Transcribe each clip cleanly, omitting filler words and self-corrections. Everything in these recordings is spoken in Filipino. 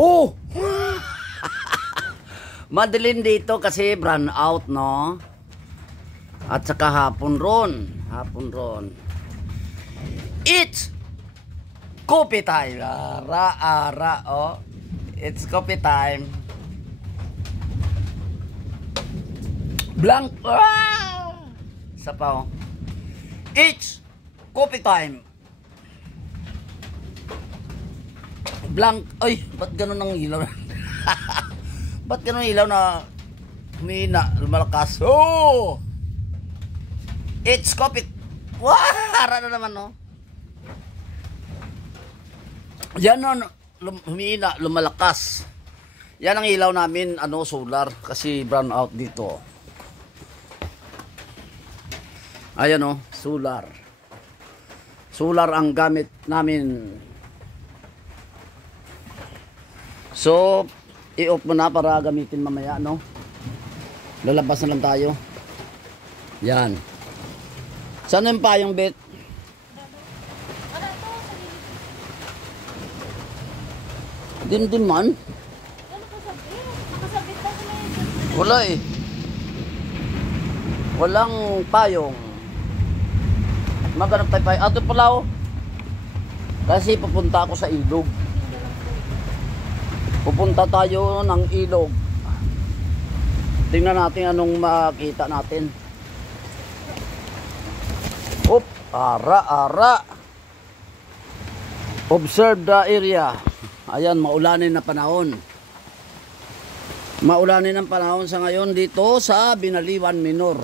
Oh! Madilim dito kasi brown out, no? At saka hapon ron. It's coffee time. Ara, oh. It's coffee time. Blank. Isa pa, oh. It's coffee time. Blank. Ay, ba't ganun ang ilaw? Ba't ganun ang ilaw na humina, lumalakas? Oh! It's coffee. Wah! Hara na naman, no? Yan, no? Humina, lumalakas. Yan ang ilaw namin, ano, solar. Kasi brown out dito. Ayan, no? Solar. Solar ang gamit namin. So, i-off mo na para gamitin mamaya, no? Lalabas na lang tayo. Yan. Saan yung payong, Bet? Dim-dim man. Wala eh. Walang payong. Maghanap tayo payong. Ato pala, oh. Kasi pupunta ako sa ilog. Pupunta tayo ng ilog. Tingnan natin anong makita natin. Op, ara. Observe the area. Ayan, maulanin na panahon. Maulanin ang panahon sa ngayon dito sa Binaliwan Minor.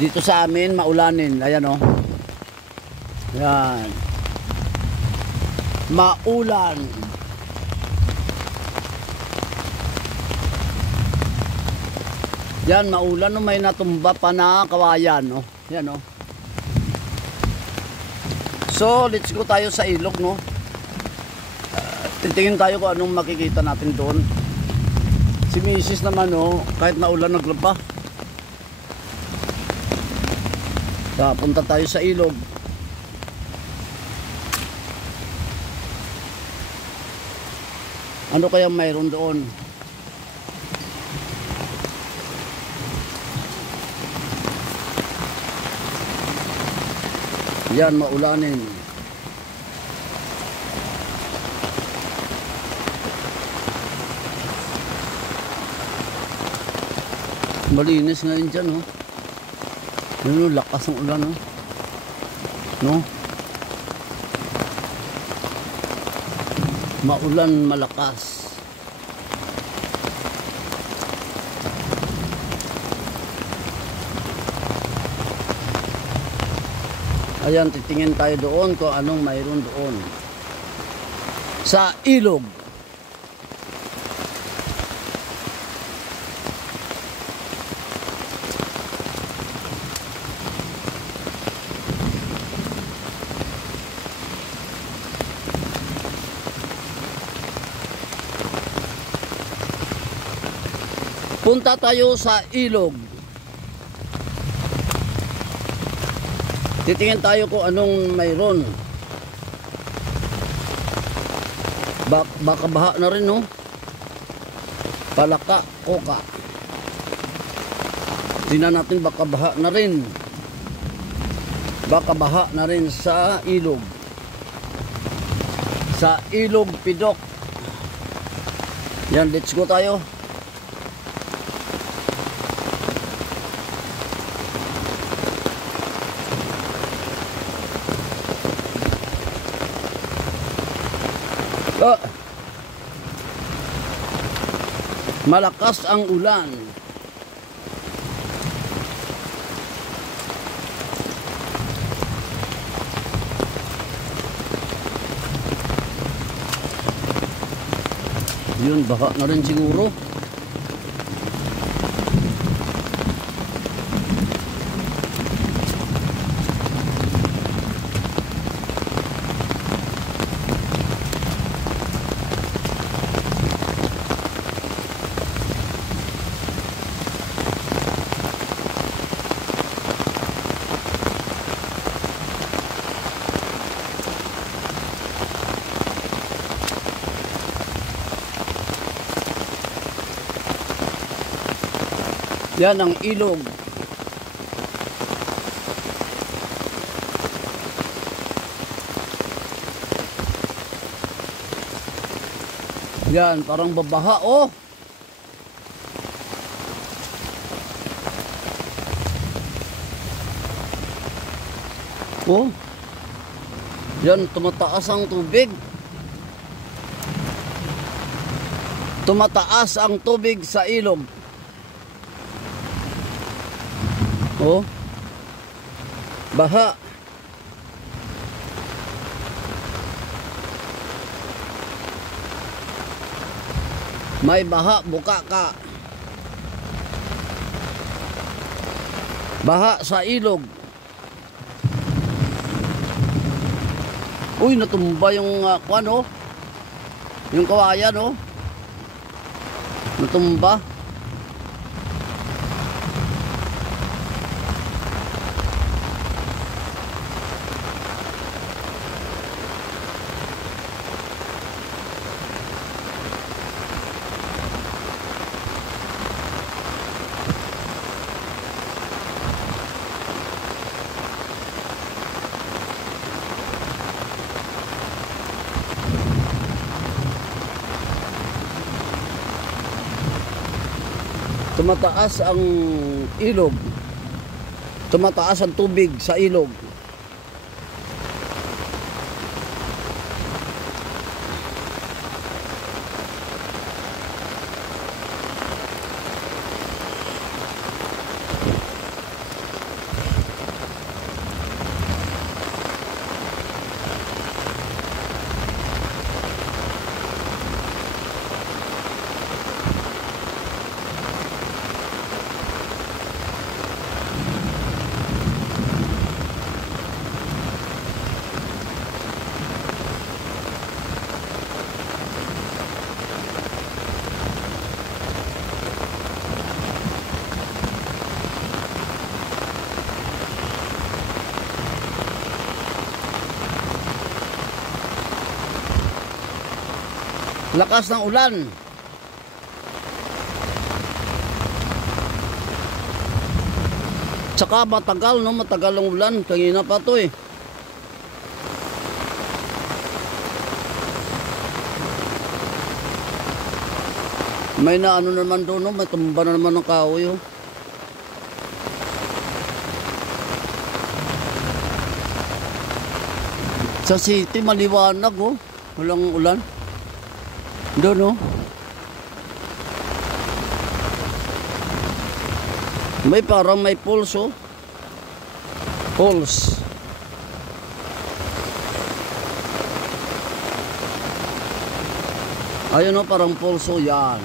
Dito sa amin maulanin. Ayan, oh. Ayan. Maulan. Yan, maulan, no? May natumba pa na kawayan, no? Yan, no? So, let's go tayo sa ilog, no? Titingin tayo kung anong makikita natin doon. Si Mrs. naman, no? Kahit maulan, naglaba. Punta tayo sa ilog. Ano kaya mayroon doon? Yan, maulanin. Malinis ngayon dyan, oh. Yun, lakas ng ulan, oh. No? Maulan, malakas. Ayan, titingin tayo doon kung anong mayroon doon. Sa ilog. Punta tayo sa ilog. Titingin tayo kung anong mayroon. Baka baha na rin, no? Palaka, koka. Tingnan natin, baka baha na rin. Baka baha na rin sa ilog. Sa ilog Pidok. Yan, let's go tayo. Malakas ang ulan. Yun, baka na rin siguro. Yan ang ilog. Yan, parang babaha, oh. Oh. Yan, tumataas ang tubig. Tumataas ang tubig sa ilog. Oh. Baha. May baha, buka ka. Baha sa ilog. Uy, natumba yung kuwan, oh. Yung kawayan, oh. Natumba. Tumataas ang ilog. Tumataas ang tubig sa ilog. Lakas ng ulan. Tsaka matagal, no? Matagal ang ulan. Kanina pa to, eh. May na ano naman doon, no? May tumba na naman ng kahoy, oh. Sa city maliwanag, oh. Walang ulan. Doon, oh. May parang may pulse, oh. Pulse. Ayun, oh, parang pulse, oh. Yan.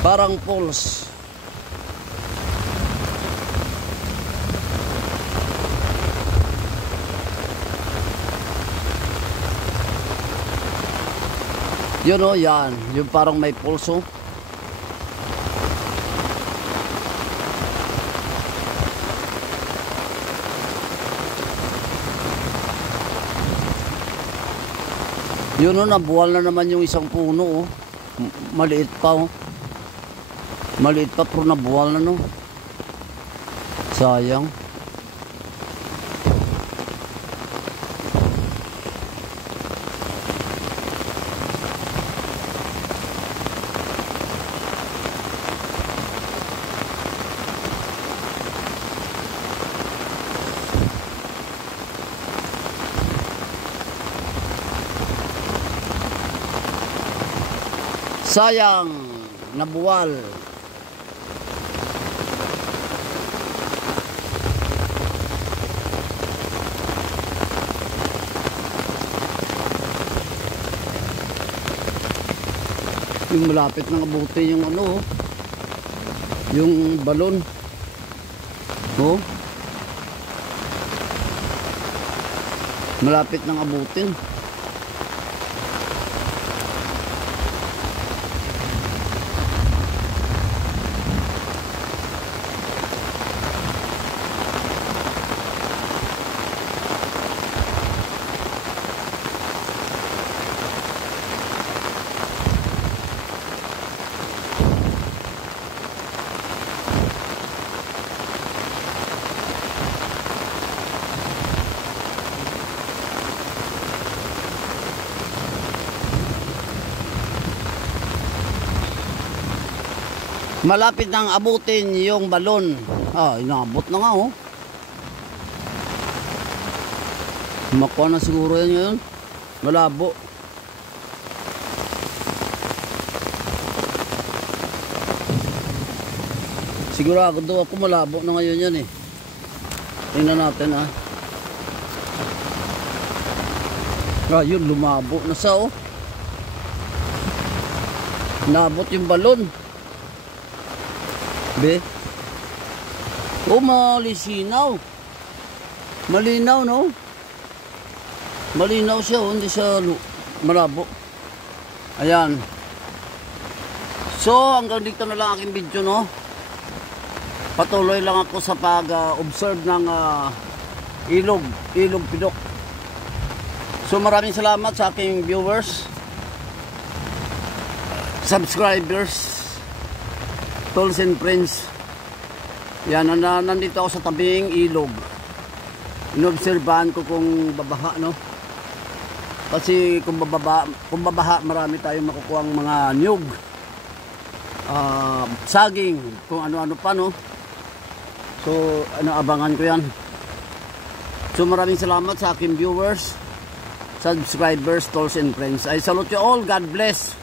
Parang pulse. Yun, oh, yan. Yung parang may pulso. Yun, oh, nabuwal na naman yung isang puno, oh. Maliit pa, oh. Maliit pa, pero nabuwal na, no. Sayang. Sayang, nabuwal. Yung malapit ng abuti yung ano, yung balon. Oh. Malapit ng abutin. Malapit nang abutin yung balon. Ah, inabot na nga oh. Makuha na siguro yan ngayon. Malabo. Sigurado ako malabo na ngayon yan eh. Tingnan natin ah. Ayun, lumabo na sa oh. Nabot yung balon. Be. Oh, malisinaw. Malinaw no? Malinaw siya oh, hindi siya malabo. Ayan. So, hanggang dito na lang aking video no. Patuloy lang ako sa pag-observe ng ilog Pidok. So maraming salamat sa aking viewers, subscribers, tolls and friends. Yan, nandito ako sa tabing ilog. Inobserbahan ko kung babaha no. Kasi kung babaha marami tayong makukuhang mga niyog, saging, kung ano-ano pa no. So, abangan ko yan. So, maraming salamat sa aking viewers, subscribers, tolls and friends. I salute you all. God bless.